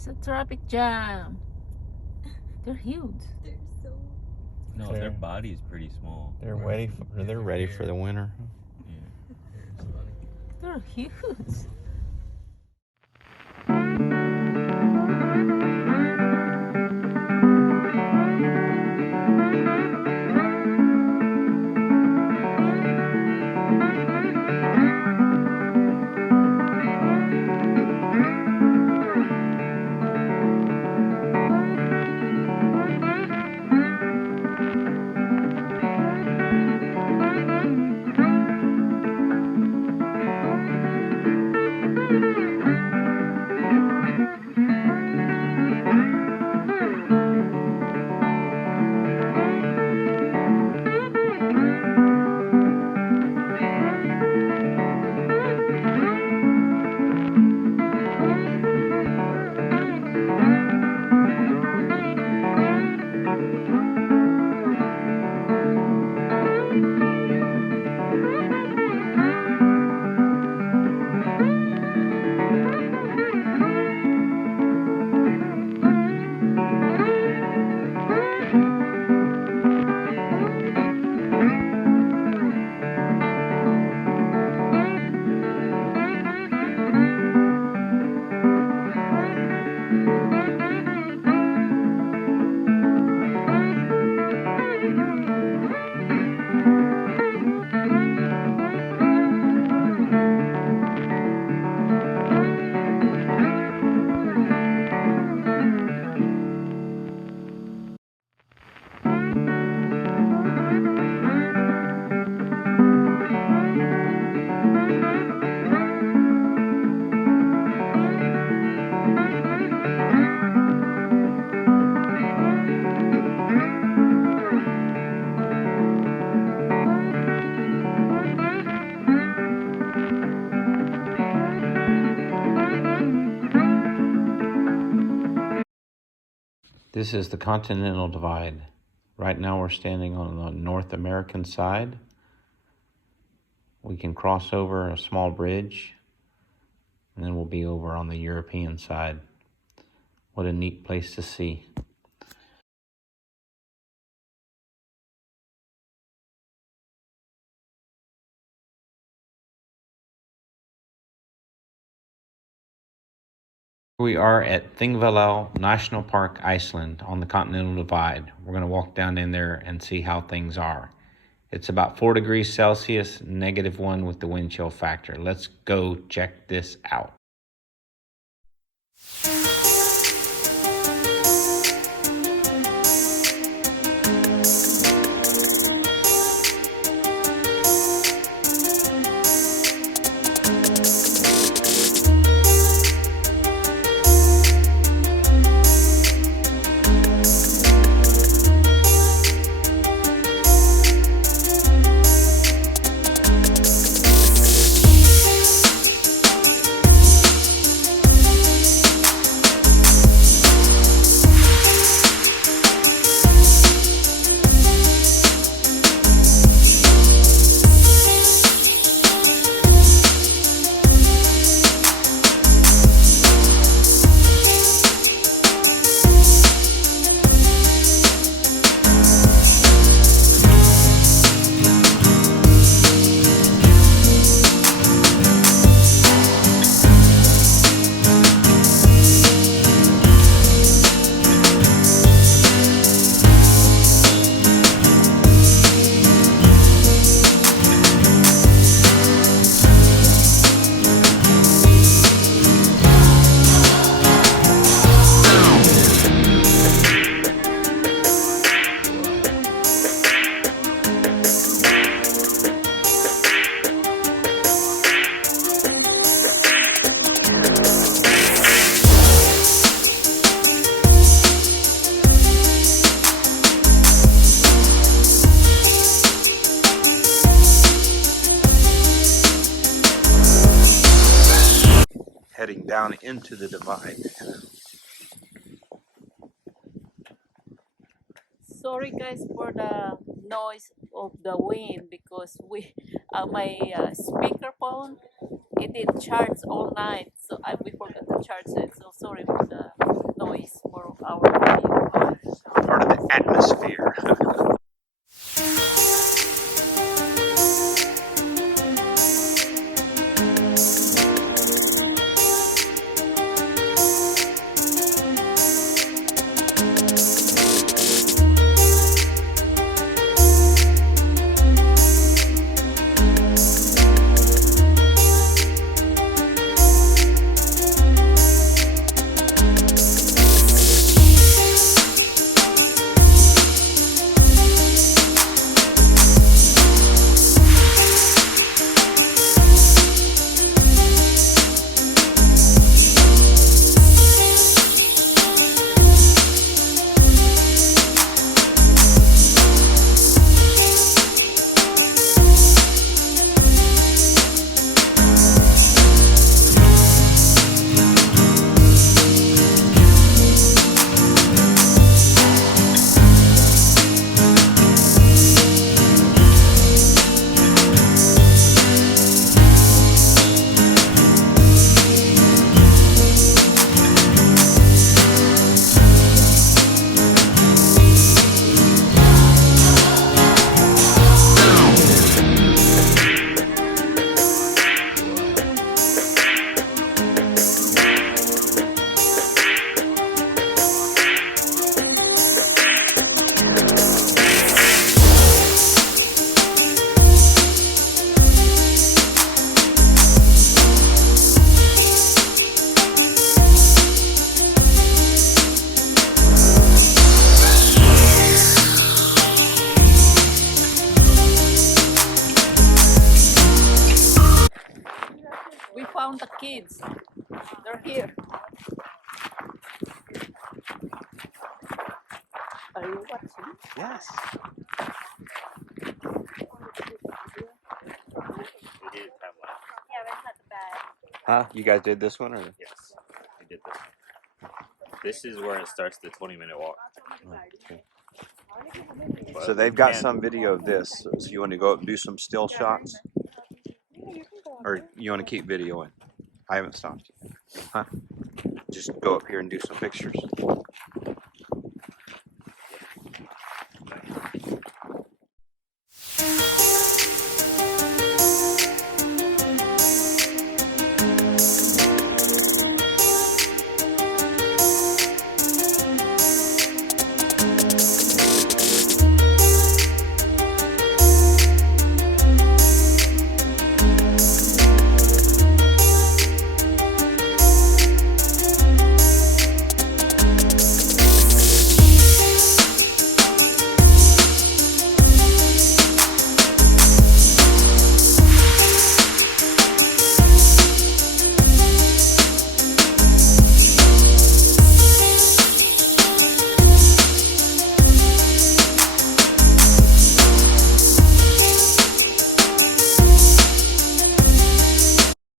It's a traffic jam. They're huge. They're so. No, their body is pretty small. They're ready for the winter. Yeah. They're huge. This is the Continental Divide. Right now we're standing on the North American side. We can cross over a small bridge, and then we'll be over on the European side. What a neat place to see. We are at Thingvellir National Park, Iceland, on the Continental Divide. We're going to walk down in there and see how things are. It's about 4 degrees Celsius, -1 with the wind chill factor. Let's go check this out. Heading down into the divide. Sorry guys for the noise of the wind because my speakerphone, it did charge all night, so we forgot to charge it. So sorry for the our video. Part of the atmosphere. We found the kids. They're here. Are you watching? Yes. Huh? You guys did this one, or? Yes, we did this. This is where it starts the 20-minute walk. Okay. But So they've we got can't- some video of this. So you want to go up and do some still shots, or you want to keep videoing? I haven't stopped you. Huh? Just go up here and do some pictures.